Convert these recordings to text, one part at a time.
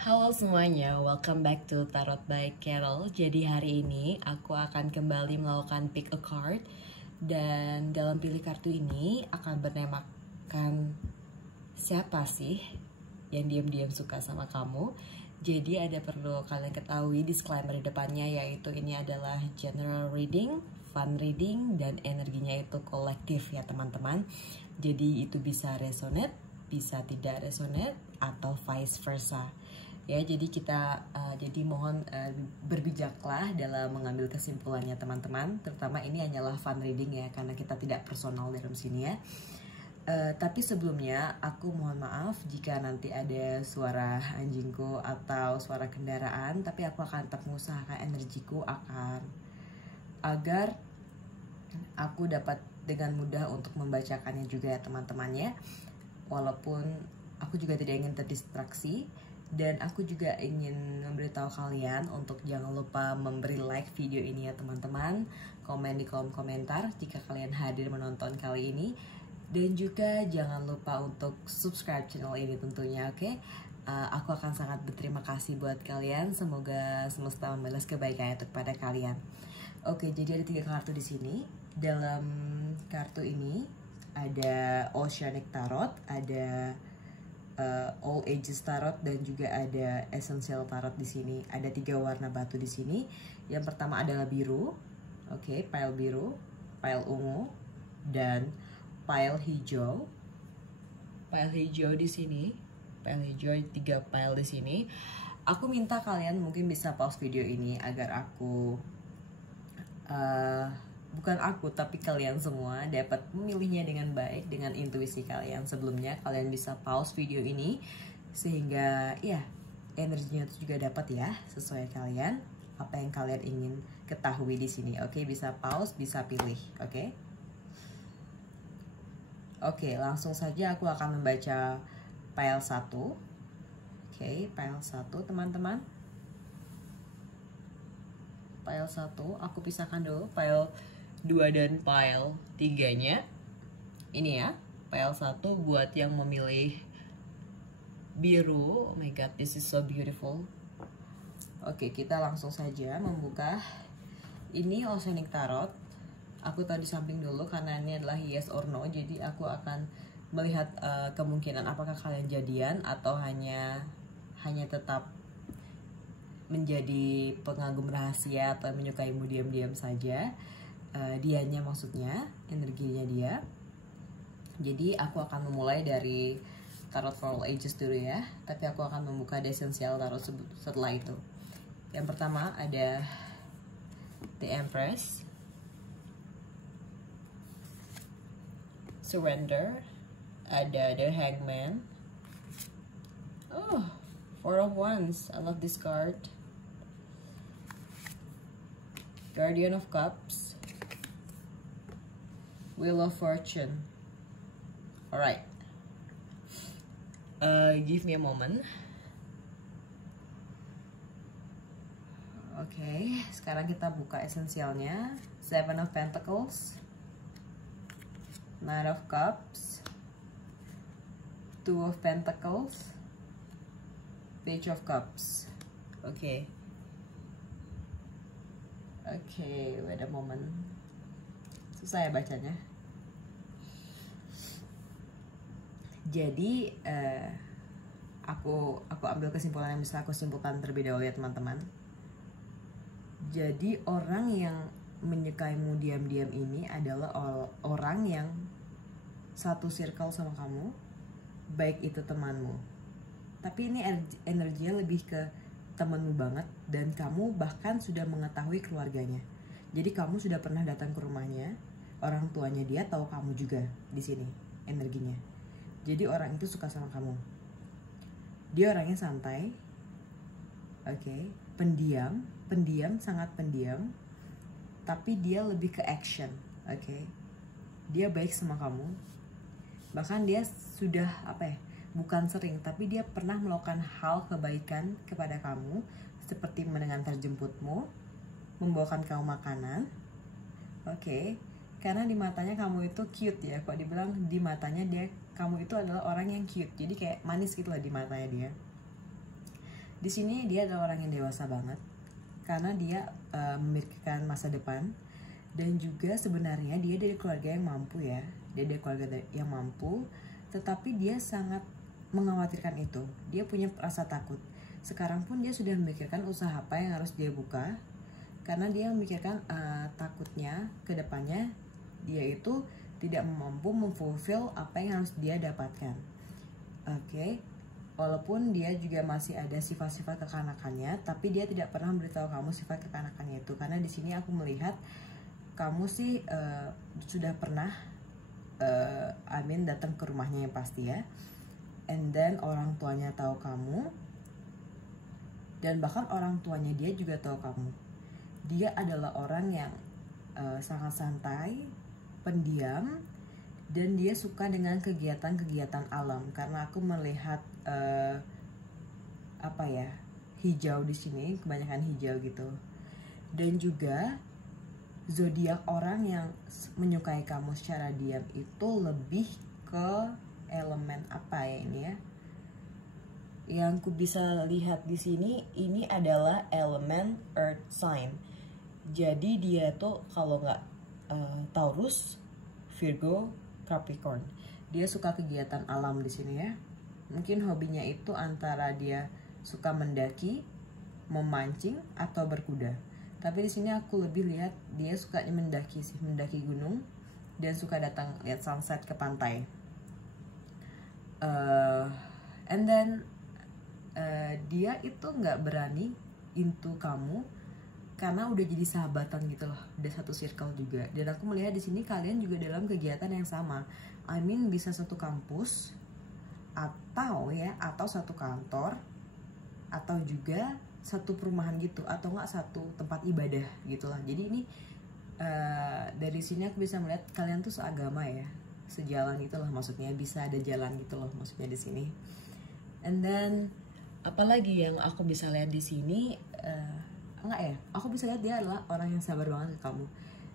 Halo semuanya, welcome back to Tarot by Carol. Jadi hari ini aku akan kembali melakukan pick a card. Dan dalam pilih kartu ini akan bertemakan siapa sih yang diam-diam suka sama kamu. Jadi ada perlu kalian ketahui disclaimer di depannya, yaitu ini adalah general reading, fun reading, dan energinya itu kolektif ya teman-teman. Jadi itu bisa resonate, bisa tidak resonate, atau vice versa. Ya, jadi jadi mohon berbijaklah dalam mengambil kesimpulannya teman-teman. Terutama ini hanyalah fun reading ya, karena kita tidak personal dalam sini ya. Tapi sebelumnya aku mohon maaf jika nanti ada suara anjingku atau suara kendaraan. Tapi aku akan tetap mengusahakan energiku agar aku dapat dengan mudah untuk membacakannya juga ya teman-temannya. Walaupun aku juga tidak ingin terdistraksi. Dan aku juga ingin memberitahu kalian untuk jangan lupa memberi like video ini ya teman-teman. Komen di kolom komentar jika kalian hadir menonton kali ini. Dan juga jangan lupa untuk subscribe channel ini tentunya, oke? Aku akan sangat berterima kasih buat kalian. Semoga semesta membalas kebaikannya kepada kalian. Oke, jadi ada 3 kartu di sini. Dalam kartu ini ada Oceanic Tarot, ada All Ages Tarot, dan juga ada Essential Tarot di sini. Ada 3 warna batu di sini. Yang pertama adalah biru, oke, pile biru, pile ungu, dan pile hijau. Pile hijau di sini, pile hijau 3 pile di sini. Aku minta kalian mungkin bisa pause video ini agar aku bukan aku tapi kalian semua dapat memilihnya dengan baik dengan intuisi kalian. Sebelumnya kalian bisa pause video ini sehingga ya energinya itu juga dapat ya sesuai kalian apa yang kalian ingin ketahui di sini. Oke, bisa pause, bisa pilih. Oke, langsung saja aku akan membaca pile 1. Oke, pile 1 teman-teman. Pile 1 aku pisahkan dulu pile 2 dan pile 3-nya. Ini ya, pile 1 buat yang memilih biru. Oh my god, this is so beautiful. Oke, kita langsung saja membuka. Ini Oceanic Tarot. Aku tahu di samping dulu karena ini adalah yes or no. Jadi aku akan melihat kemungkinan apakah kalian jadian atau hanya tetap menjadi pengagum rahasia atau menyukaimu diam-diam saja. Dianya maksudnya, energinya dia. Jadi aku akan memulai dari Tarot for All Ages dulu ya. Tapi aku akan membuka The Essential Tarot setelah itu. Yang pertama ada The Empress, Surrender, ada The Hangman. Oh, Four of Wands, I love this card. Guardian of Cups, Wheel of Fortune. Alright, give me a moment. Oke, sekarang kita buka esensialnya. Seven of Pentacles, Knight of Cups, Two of Pentacles, Page of Cups. Oke, wait a moment. Susah ya bacanya. Jadi aku ambil kesimpulan yang bisa aku simpulkan terlebih dahulu ya teman-teman. Jadi orang yang menyukaimu diam-diam ini adalah orang yang satu circle sama kamu, baik itu temanmu. Tapi ini energinya lebih ke temanmu banget, dan kamu bahkan sudah mengetahui keluarganya. Jadi kamu sudah pernah datang ke rumahnya, orang tuanya dia tahu kamu juga di sini energinya. Jadi orang itu suka sama kamu. Dia orangnya santai, pendiam, sangat pendiam, tapi dia lebih ke action, Dia baik sama kamu. Bahkan dia sudah bukan sering, tapi dia pernah melakukan hal kebaikan kepada kamu, seperti mengantar jemputmu, membawakan kamu makanan, karena di matanya kamu itu cute ya. Kalau dibilang di matanya kamu itu adalah orang yang cute, jadi kayak manis gitu lah di matanya dia. Di sini dia adalah orang yang dewasa banget karena dia memikirkan masa depan, dan juga sebenarnya dia dari keluarga yang mampu ya. Dia dari keluarga yang mampu, tetapi dia sangat mengkhawatirkan itu. Dia punya rasa takut. Sekarang pun dia sudah memikirkan usaha apa yang harus dia buka, karena dia memikirkan takutnya ke depannya dia itu tidak mampu memfulfill apa yang harus dia dapatkan. Oke. Walaupun dia juga masih ada sifat-sifat kekanakannya, tapi dia tidak pernah memberitahu kamu sifat kekanakannya itu. Karena di sini aku melihat kamu sih sudah pernah Amin datang ke rumahnya yang pasti ya, and then orang tuanya tahu kamu, dan bahkan orang tuanya dia juga tahu kamu. Dia adalah orang yang sangat santai, pendiam, dan dia suka dengan kegiatan-kegiatan alam. Karena aku melihat hijau di sini, kebanyakan hijau gitu. Dan juga zodiak orang yang menyukai kamu secara diam itu lebih ke elemen apa ya ini ya? Yang ku bisa lihat di sini ini adalah elemen earth sign. Jadi dia tuh kalau nggak Taurus, Virgo, Capricorn. Dia suka kegiatan alam di sini ya. Mungkin hobinya itu antara dia suka mendaki, memancing, atau berkuda. Tapi di sini aku lebih lihat dia suka mendaki sih, mendaki gunung, dan suka datang lihat sunset ke pantai. And then dia itu nggak berani into kamu karena udah jadi sahabatan gitu loh, udah satu circle juga. Dan aku melihat di sini kalian juga dalam kegiatan yang sama. I mean bisa satu kampus atau satu kantor, atau juga satu perumahan gitu, atau enggak satu tempat ibadah gitulah. Jadi ini dari sini aku bisa melihat kalian tuh seagama ya, sejalan gitulah, maksudnya bisa ada jalan gitu loh maksudnya di sini. And then apalagi yang aku bisa lihat di sini, aku bisa lihat dia adalah orang yang sabar banget ke kamu.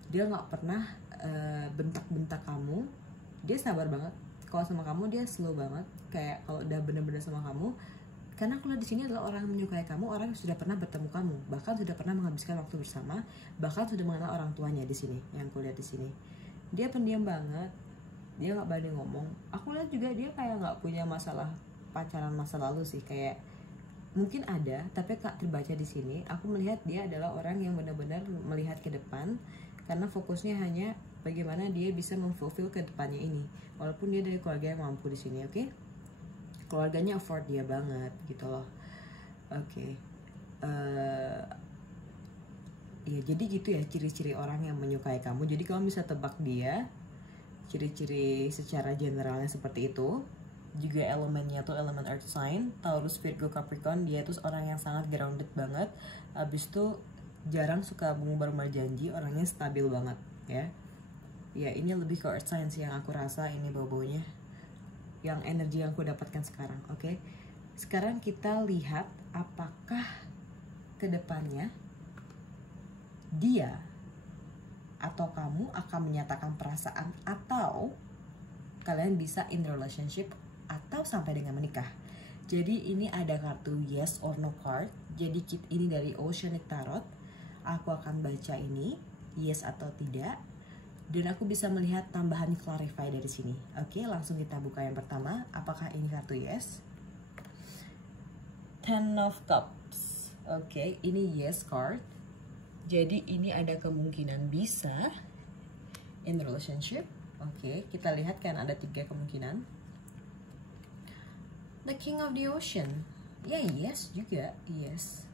Dia nggak pernah bentak-bentak kamu, dia sabar banget. Kalau sama kamu dia slow banget, kayak kalau udah bener-bener sama kamu. Karena aku lihat di sini adalah orang yang menyukai kamu, orang yang sudah pernah bertemu kamu, bahkan sudah pernah menghabiskan waktu bersama, bahkan sudah mengenal orang tuanya di sini. Yang aku lihat di sini, dia pendiam banget, dia nggak berani ngomong. Aku lihat juga dia kayak nggak punya masalah pacaran masa lalu sih, kayak mungkin ada, tapi tak terbaca di sini. Aku melihat dia adalah orang yang benar-benar melihat ke depan, karena fokusnya hanya bagaimana dia bisa memfulfill ke depannya ini. Walaupun dia dari keluarga yang mampu di sini, oke? Keluarganya afford dia banget gitu loh. Oke. Ya jadi gitu ya ciri-ciri orang yang menyukai kamu. Jadi kamu bisa tebak dia, ciri-ciri secara generalnya seperti itu. Juga elemennya tuh elemen earth sign, Taurus, Virgo, Capricorn. Dia tuh orang yang sangat grounded banget. Abis itu jarang suka mengumbar-umbar janji, orangnya stabil banget ya. Ya ini lebih ke earth sign sih yang aku rasa ini bau-baunya, yang energi yang aku dapatkan sekarang. Oke. Sekarang kita lihat apakah kedepannya dia atau kamu akan menyatakan perasaan, atau kalian bisa in relationship, atau sampai dengan menikah. Jadi ini ada kartu yes or no card. Jadi ini dari Oceanic Tarot. Aku akan baca ini yes atau tidak, dan aku bisa melihat tambahan clarify dari sini. Oke, langsung kita buka yang pertama. Apakah ini kartu yes? Ten of Cups. Oke, ini yes card. Jadi ini ada kemungkinan bisa in relationship. Oke, kita lihat kan ada 3 kemungkinan. The King of the Ocean. Ya yes juga, yes.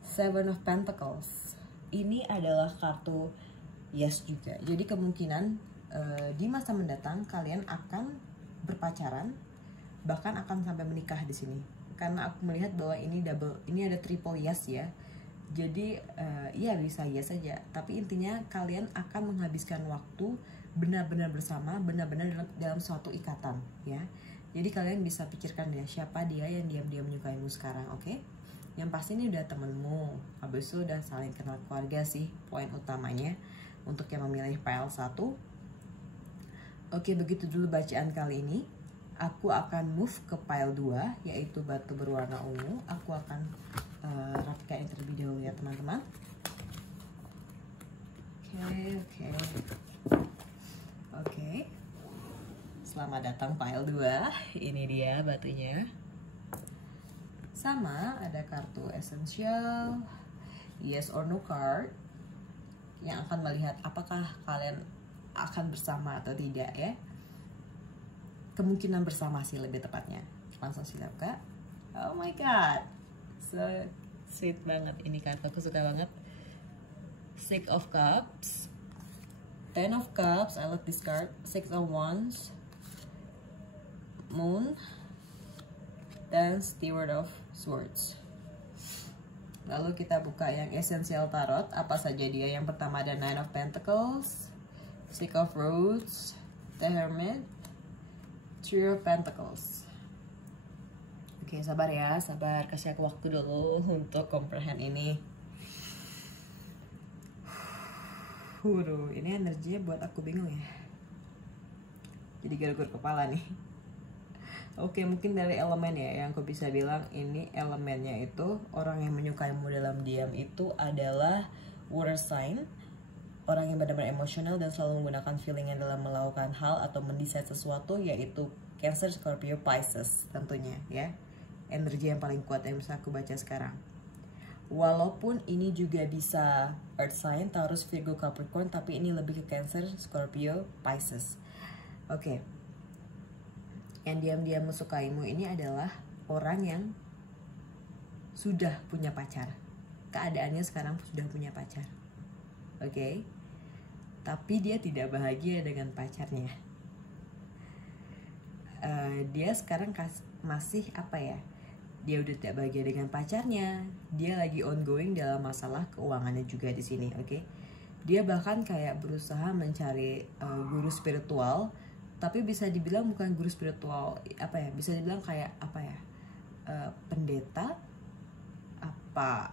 Seven of Pentacles. Ini adalah kartu yes juga. Jadi kemungkinan di masa mendatang kalian akan berpacaran, bahkan akan sampai menikah di sini. Karena aku melihat bahwa ini ada triple yes ya. Jadi ya bisa yes saja. Tapi intinya kalian akan menghabiskan waktu benar-benar bersama, benar-benar dalam suatu ikatan ya. Jadi kalian bisa pikirkan ya, siapa dia yang diam-diam menyukaimu sekarang, oke? Yang pasti ini udah temenmu, habis itu udah saling kenal keluarga sih poin utamanya untuk yang memilih PL1. Oke, begitu dulu bacaan kali ini. aku akan move ke pile 2, yaitu batu berwarna ungu. Aku akan rapikan ini terlebih dahulu ya teman-teman. Oke. Selamat datang pile 2. Ini dia batunya. Sama ada kartu essential, yes or no card, yang akan melihat apakah kalian akan bersama atau tidak ya. Kemungkinan bersama sih lebih tepatnya. Langsung siap kak. Oh my god, so sweet banget ini kartu, aku suka banget. Six of Cups, Ten of Cups, I love this card. Six of Wands, Moon, dan Steward of Swords. Lalu kita buka yang Essential Tarot. Apa saja dia? Yang pertama ada Nine of Pentacles, Six of Roads, The Hermit, Three of Pentacles. Oke, sabar ya, sabar. Kasih aku waktu dulu untuk comprehend ini. Waduh, ini energinya buat aku bingung ya. Jadi garuk kepala nih. Oke, mungkin dari elemen ya, yang aku bisa bilang ini elemennya itu orang yang menyukaimu dalam diam itu adalah water sign. Orang yang benar-benar emosional dan selalu menggunakan feelingnya dalam melakukan hal atau mendesain sesuatu, yaitu Cancer, Scorpio, Pisces tentunya ya. Energi yang paling kuat yang bisa aku baca sekarang. Walaupun ini juga bisa Earth sign, Taurus, Virgo, Capricorn, tapi ini lebih ke Cancer, Scorpio, Pisces. Oke. Yang diam-diam mesukaimu ini adalah orang yang sudah punya pacar. Keadaannya sekarang sudah punya pacar. Oke. Tapi dia tidak bahagia dengan pacarnya. Dia sekarang masih apa ya? Dia udah tidak bahagia dengan pacarnya. Dia lagi ongoing dalam masalah keuangannya juga di sini, oke? Dia bahkan kayak berusaha mencari guru spiritual, tapi bisa dibilang bukan guru spiritual, apa ya? Bisa dibilang kayak apa ya? Pendeta,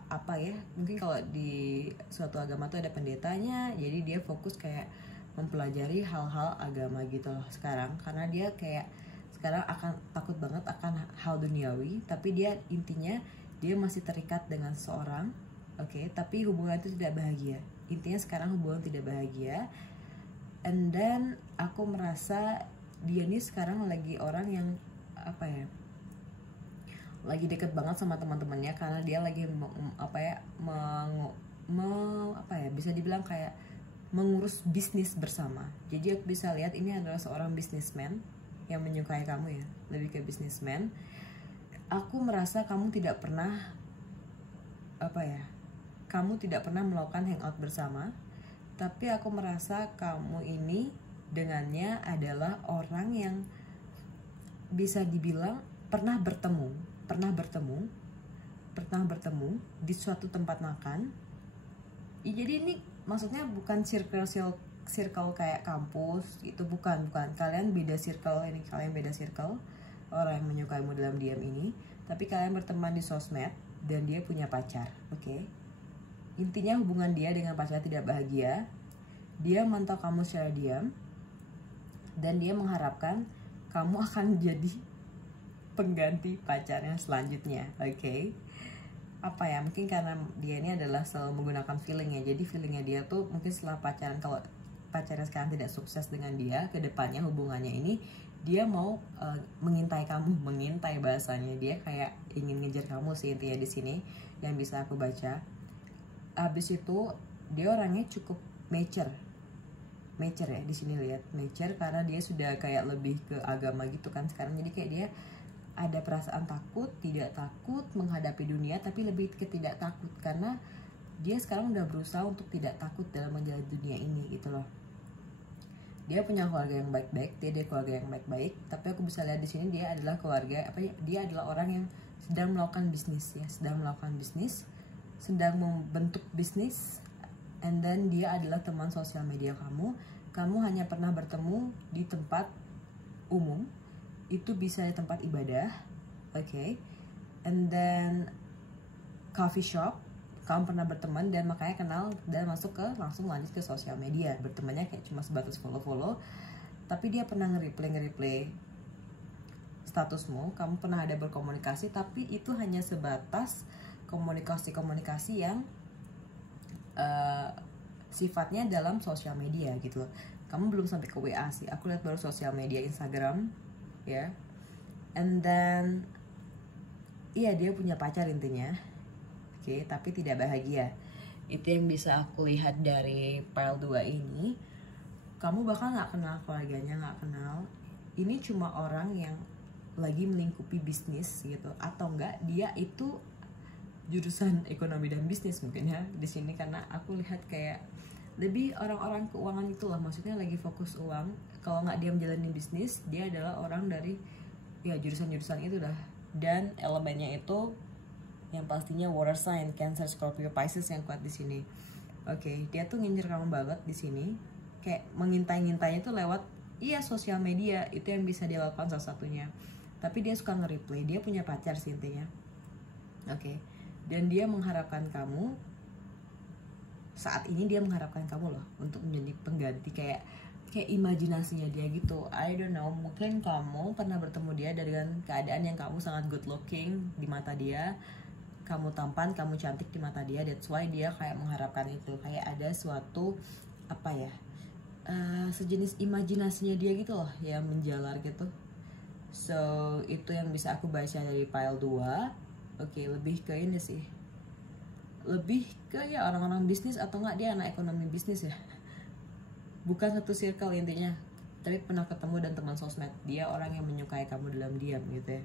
apa ya? Mungkin kalau di suatu agama tuh ada pendetanya, jadi dia fokus kayak mempelajari hal-hal agama gitu loh sekarang, karena dia kayak sekarang akan takut banget akan hal duniawi, tapi dia intinya dia masih terikat dengan seseorang, oke, tapi hubungan itu tidak bahagia. Intinya sekarang hubungan tidak bahagia. And then aku merasa dia nih sekarang lagi orang yang apa ya, lagi deket banget sama teman-temannya, karena dia lagi bisa dibilang kayak mengurus bisnis bersama. Jadi aku bisa lihat ini adalah seorang businessman yang menyukai kamu ya, lebih ke businessman. Aku merasa kamu tidak pernah kamu tidak pernah melakukan hangout bersama, tapi aku merasa kamu ini dengannya adalah orang yang bisa dibilang pernah bertemu di suatu tempat makan. Jadi ini maksudnya bukan circle kayak kampus itu, bukan. Kalian beda circle ini, orang yang menyukaimu dalam diam ini, tapi kalian berteman di sosmed dan dia punya pacar, oke? Intinya hubungan dia dengan pacar tidak bahagia. Dia mantau kamu secara diam dan dia mengharapkan kamu akan jadi pengganti pacarnya selanjutnya, oke? Apa ya, mungkin karena dia ini adalah selalu menggunakan feelingnya, jadi feelingnya dia tuh mungkin setelah pacaran, kalau pacarnya sekarang tidak sukses dengan dia, kedepannya hubungannya ini dia mau mengintai kamu, bahasanya dia kayak ingin ngejar kamu sih intinya di sini yang bisa aku baca. Habis itu dia orangnya cukup mature ya di sini, lihat mature karena dia sudah kayak lebih ke agama gitu kan sekarang, jadi kayak dia ada perasaan tidak takut menghadapi dunia, tapi lebih ke tidak takut karena dia sekarang udah berusaha untuk tidak takut dalam menjalani dunia ini gitu loh. Dia punya keluarga yang baik-baik, dia keluarga yang baik-baik, tapi aku bisa lihat di sini dia adalah dia adalah orang yang sedang melakukan bisnis ya, sedang membentuk bisnis, and then dia adalah teman sosial media kamu hanya pernah bertemu di tempat umum, itu bisa di tempat ibadah, oke, and then coffee shop, kamu pernah berteman dan makanya kenal dan langsung lanjut ke sosial media. Bertemannya kayak cuma sebatas follow, tapi dia pernah nge-replay statusmu, kamu pernah ada berkomunikasi, tapi itu hanya sebatas komunikasi-komunikasi yang sifatnya dalam sosial media gitu loh. Kamu belum sampai ke WA sih, aku lihat baru sosial media, Instagram ya. And then iya, dia punya pacar intinya. Oke, tapi tidak bahagia. Itu yang bisa aku lihat dari pile 2 ini. Kamu bakal gak kenal keluarganya, gak kenal. Ini cuma orang yang lagi melingkupi bisnis gitu, atau enggak dia itu jurusan ekonomi dan bisnis mungkin ya di sini, karena aku lihat kayak lebih orang-orang keuangan itu lah, maksudnya lagi fokus uang. Kalau nggak dia menjalani bisnis, dia adalah orang dari ya jurusan-jurusan itu dah. Dan elemennya itu yang pastinya water sign, Cancer, Scorpio, Pisces yang kuat di sini. Oke, dia tuh ngincer kamu banget di sini, kayak mengintai-ngintainya tuh lewat sosial media. Itu yang bisa dia lakukan salah satunya. Tapi dia suka nge-replay, dia punya pacar sih intinya. Oke. Dan dia mengharapkan kamu, saat ini dia mengharapkan kamu loh untuk menjadi pengganti, kayak imajinasinya dia gitu. I don't know, mungkin kamu pernah bertemu dia dengan keadaan yang kamu sangat good looking di mata dia, kamu tampan, kamu cantik di mata dia. That's why dia kayak mengharapkan itu, kayak ada suatu apa ya, sejenis imajinasinya dia gitu loh yang menjalar gitu. So itu yang bisa aku baca dari pile 2. Oke, lebih ke ini sih, lebih ke ya orang-orang bisnis, atau enggak dia anak ekonomi bisnis ya. Bukan satu circle intinya, tapi pernah ketemu dan teman sosmed. Dia orang yang menyukai kamu dalam diam gitu ya.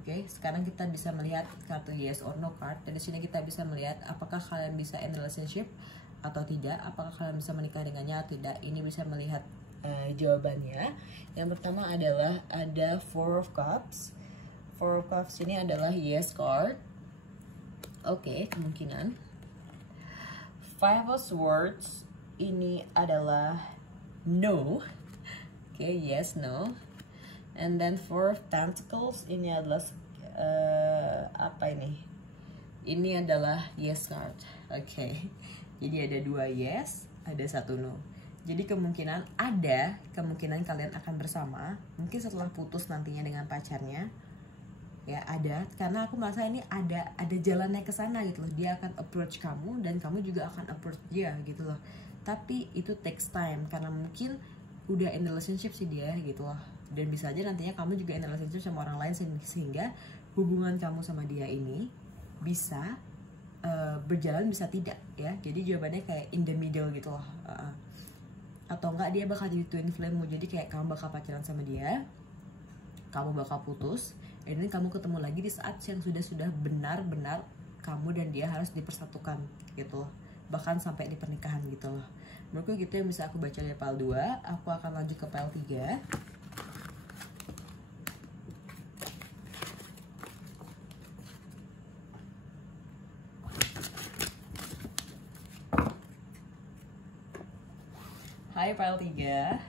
Oke, sekarang kita bisa melihat kartu yes or no card. Dan di sini kita bisa melihat apakah kalian bisa in relationship atau tidak, apakah kalian bisa menikah dengannya atau tidak. Ini bisa melihat jawabannya. Yang pertama adalah ada Four of Cups. Four of Cups ini adalah yes card. Oke, kemungkinan. Five of Swords ini adalah no. Oke, yes, no. And then Four of Pentacles ini adalah apa ini? Ini adalah yes card. Oke. Jadi ada 2 yes, ada 1 no. Jadi kemungkinan kalian akan bersama, mungkin setelah putus nantinya dengan pacarnya. Ya ada, karena aku merasa ini ada jalannya ke sana gitu loh. Dia akan approach kamu dan kamu juga akan approach dia gitu loh. Tapi itu takes time, karena mungkin udah in relationship sih dia gitu loh. Dan bisa aja nantinya kamu juga in relationship sama orang lain, sehingga hubungan kamu sama dia ini bisa berjalan, bisa tidak ya. Jadi jawabannya kayak in the middle gitu loh. Atau enggak dia bakal jadi twin flame, jadi kayak kamu bakal pacaran sama dia, kamu bakal putus, dan ini kamu ketemu lagi di saat yang sudah benar-benar kamu dan dia harus dipersatukan gitu loh, bahkan sampai di pernikahan gitu loh. Menurutku gitu yang bisa aku baca dari pile 2. Aku akan lanjut ke pile 3. Hai pile 3,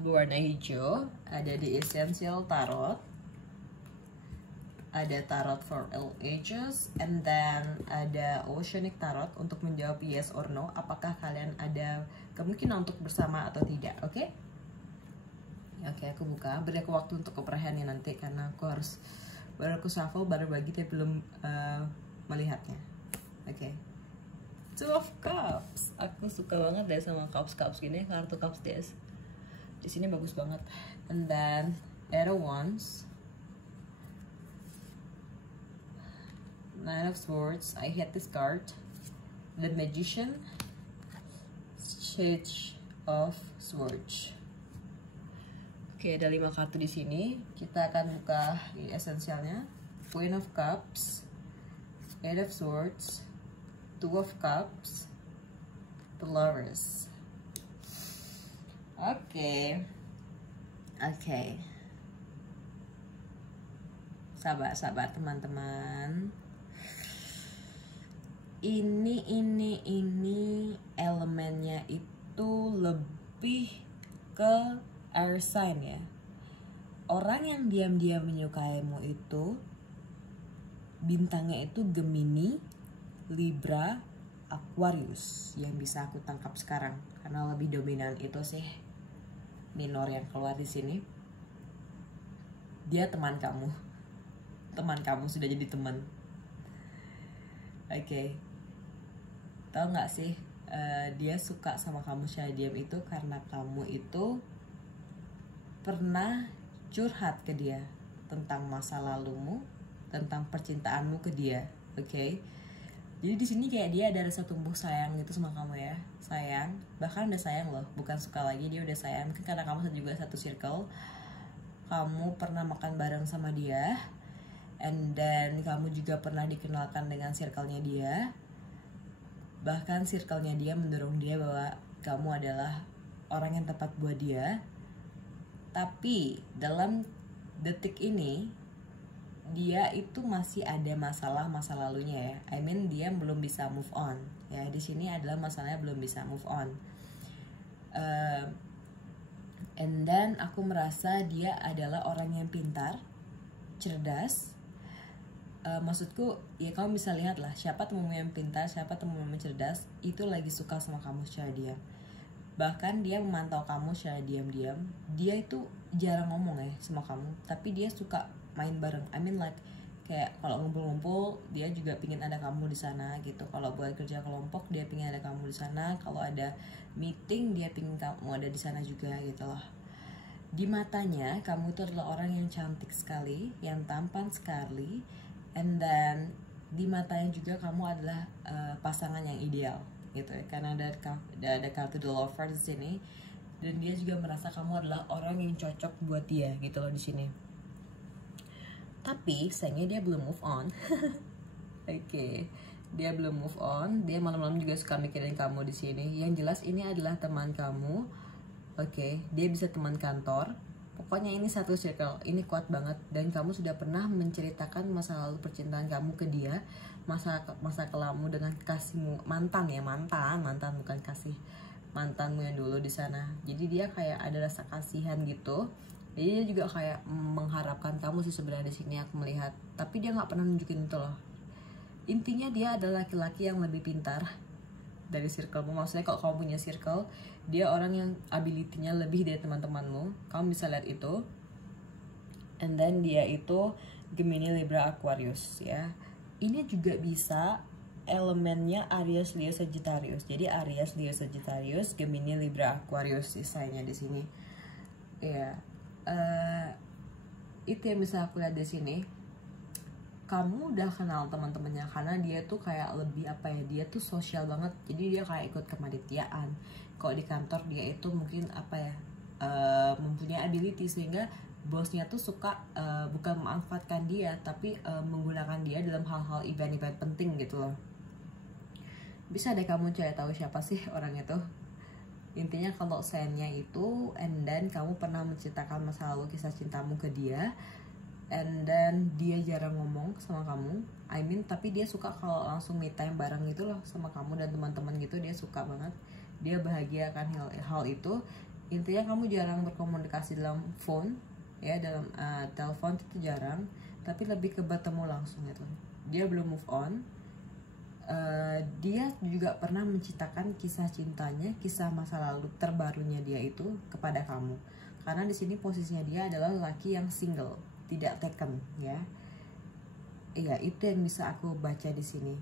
berwarna hijau, ada di Essential Tarot, ada Tarot for All Ages, and then ada Oceanic Tarot untuk menjawab yes or no, apakah kalian ada kemungkinan untuk bersama atau tidak. Oke? Oke, aku buka, beri aku waktu untuk keperahannya nanti, karena aku harus baru aku shuffle, baru bagi tapi belum melihatnya. Oke. Two of Cups, aku suka banget deh sama cups gini, kartu cups des. Di sini bagus banget. And then Eight of Wands, Nine of Swords. I hate this card. The Magician, Page of Swords. Oke, ada 5 kartu di sini. Kita akan buka di esensialnya. Queen of Cups, Eight of Swords, Two of Cups, The Lovers. Oke. Sabar teman-teman. Ini elemennya itu lebih ke air sign ya. Orang yang diam-diam menyukaimu itu bintangnya itu Gemini, Libra, Aquarius yang bisa aku tangkap sekarang, karena lebih dominan itu sih minor yang keluar di sini. dia teman kamu sudah jadi teman. Oke. Tahu nggak sih, dia suka sama kamu secara diam itu karena kamu itu pernah curhat ke dia tentang masa lalumu, tentang percintaanmu ke dia. Oke. Jadi di sini kayak dia ada rasa tumbuh sayang gitu sama kamu ya, sayang, bahkan udah sayang loh, bukan suka lagi, dia udah sayang. Mungkin karena kamu juga satu circle, kamu pernah makan bareng sama dia, and then kamu juga pernah dikenalkan dengan circle-nya dia. Bahkan circle-nya dia mendorong dia bahwa kamu adalah orang yang tepat buat dia. Tapi dalam detik ini dia itu masih ada masalah masa lalunya ya. I mean dia belum bisa move on. Ya di sini adalah masalahnya belum bisa move on. And then aku merasa dia adalah orang yang pintar, cerdas. Maksudku ya kamu bisa lihat lah, siapa temumu yang pintar, siapa temumu yang cerdas itu lagi suka sama kamu secara diam. Bahkan dia memantau kamu secara diam-diam. Dia itu jarang ngomong ya sama kamu, tapi dia suka main bareng. I mean like kayak kalau ngumpul-ngumpul dia juga pingin ada kamu di sana gitu. Kalau buat kerja kelompok dia pingin ada kamu di sana. Kalau ada meeting dia pingin kamu ada di sana juga gitu loh. Di matanya kamu itu adalah orang yang cantik sekali, yang tampan sekali, and then di matanya juga kamu adalah pasangan yang ideal gitu ya. Karena ada kartu The Lover di sini, dan dia juga merasa kamu adalah orang yang cocok buat dia gitu loh di sini. Tapi sayangnya dia belum move on. Oke. Dia belum move on. Dia malam-malam juga suka mikirin kamu di sini. Yang jelas ini adalah teman kamu. Oke, dia bisa teman kantor. Pokoknya ini satu circle. Ini kuat banget. Dan kamu sudah pernah menceritakan masa lalu percintaan kamu ke dia. Masa kelamu dengan kekasihmu, mantan bukan kasih. Mantanmu yang dulu di sana. Jadi dia kayak ada rasa kasihan gitu. Jadi dia juga kayak mengharapkan kamu sih sebenarnya di sini aku melihat. Tapi dia nggak pernah nunjukin itu loh. Intinya dia adalah laki-laki yang lebih pintar dari circlemu. Maksudnya kalau kamu punya circle, dia orang yang ability-nya lebih dari teman-temanmu. Kamu bisa lihat itu. And then dia itu Gemini, Libra, Aquarius ya. Ini juga bisa elemennya Aries, Leo, Sagittarius. Jadi Aries, Leo, Sagittarius, Gemini, Libra, Aquarius sisanya di sini. Ya. Itu yang bisa aku lihat di sini. Kamu udah kenal teman-temannya karena dia tuh kayak lebih apa ya, dia tuh sosial banget. Jadi dia kayak ikut kepanitiaan. Kalau di kantor dia itu mungkin apa ya, mempunyai ability sehingga bosnya tuh suka bukan memanfaatkan dia tapi menggunakan dia dalam hal-hal event-event penting gitu loh. Bisa deh kamu cari tahu siapa sih orang itu. Intinya kalau sign-nya itu, and then kamu pernah menceritakan masa lalu kisah cintamu ke dia, and then dia jarang ngomong sama kamu. I mean tapi dia suka kalau langsung me time bareng gitu loh sama kamu dan teman-teman gitu. Dia suka banget, dia bahagia akan hal itu. Intinya kamu jarang berkomunikasi dalam phone ya, dalam telepon itu jarang, tapi lebih ke bertemu langsung gitu. Dia belum move on. Dia juga pernah menceritakan kisah cintanya, kisah masa lalu terbarunya dia itu kepada kamu. Karena di sini posisinya dia adalah laki yang single, tidak taken ya. Iya, itu yang bisa aku baca di sini.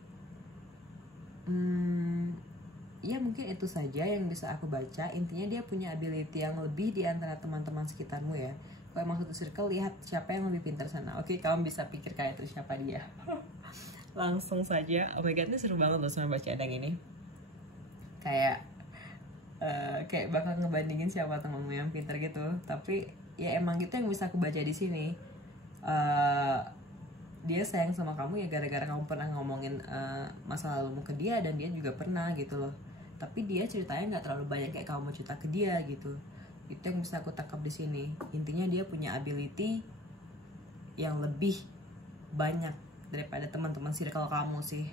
Ya mungkin itu saja yang bisa aku baca. Intinya dia punya ability yang lebih di antara teman-teman sekitarmu ya. Kalau emang satu circle, lihat siapa yang lebih pintar sana. Oke, kamu bisa pikir kayak itu siapa dia. Langsung saja. Oh my god, ini seru banget loh sama baca yang ini. Kayak bakal ngebandingin siapa temanmu yang pintar gitu. Tapi ya emang gitu yang bisa aku baca di sini. Dia sayang sama kamu ya gara-gara kamu pernah ngomongin masa lalumu ke dia, dan dia juga pernah gitu loh. Tapi dia ceritanya nggak terlalu banyak kayak kamu cerita ke dia gitu. Itu yang bisa aku tangkap di sini. Intinya dia punya ability yang lebih banyak daripada teman-teman circle kamu sih.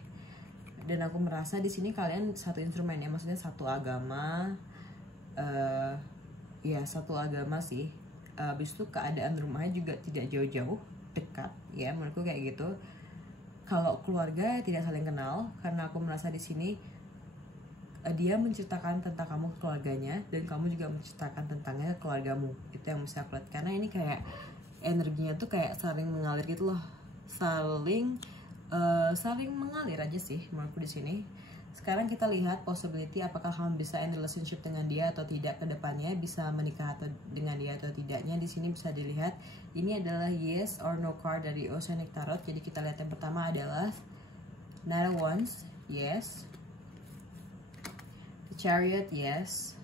Dan aku merasa di sini kalian satu instrumen ya, maksudnya satu agama. Ya satu agama sih. Habis itu keadaan rumahnya juga tidak jauh-jauh, dekat ya, menurutku kayak gitu. Kalau keluarga tidak saling kenal, karena aku merasa di sini dia menceritakan tentang kamu ke keluarganya, dan kamu juga menceritakan tentangnya ke keluargamu. Itu yang bisa aku lihat, karena ini kayak energinya tuh kayak saling mengalir gitu loh, saling mengalir aja sih menurutku di sini. Sekarang kita lihat possibility apakah kamu bisa end relationship dengan dia atau tidak ke depannya, bisa menikah atau dengan dia atau tidaknya. Di sini bisa dilihat ini adalah yes or no card dari Oceanic Tarot. Jadi kita lihat yang pertama adalah Knight of Wands, yes. The Chariot, yes.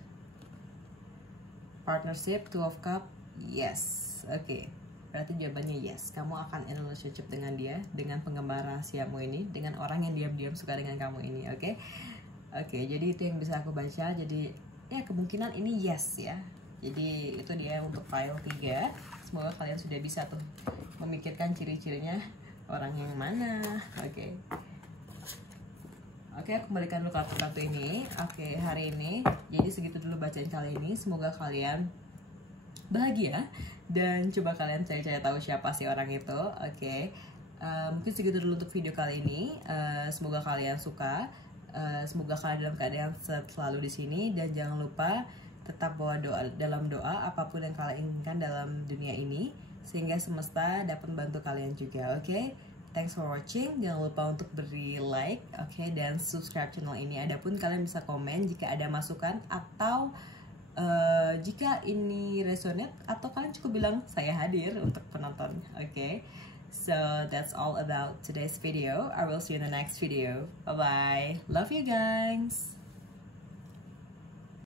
Partnership, Two of Cups, yes. Oke. Berarti jawabannya yes, kamu akan in relationship dengan dia, dengan penggemar rahasiamu ini, dengan orang yang diam-diam suka dengan kamu ini, oke? Oke, jadi itu yang bisa aku baca. Jadi ya kemungkinan ini yes ya. Jadi itu dia untuk file 3. Semoga kalian sudah bisa tuh memikirkan ciri-cirinya orang yang mana, oke? Oke, aku kembalikan dulu kartu-kartu ini. Oke, hari ini jadi segitu dulu bacaan kali ini. Semoga kalian bahagia dan coba kalian cari-cari tahu siapa sih orang itu. Oke. Mungkin segitu dulu untuk video kali ini. Semoga kalian suka. Semoga kalian dalam keadaan selalu di sini, dan jangan lupa tetap bawa doa dalam doa apapun yang kalian inginkan dalam dunia ini, sehingga semesta dapat membantu kalian juga. Oke. Thanks for watching. Jangan lupa untuk beri like, oke, dan subscribe channel ini. Adapun kalian bisa komen jika ada masukan atau jika ini resonate, atau kalian cukup bilang saya hadir untuk penonton. Okay, so that's all about today's video. I will see you in the next video. Bye bye. Love you guys.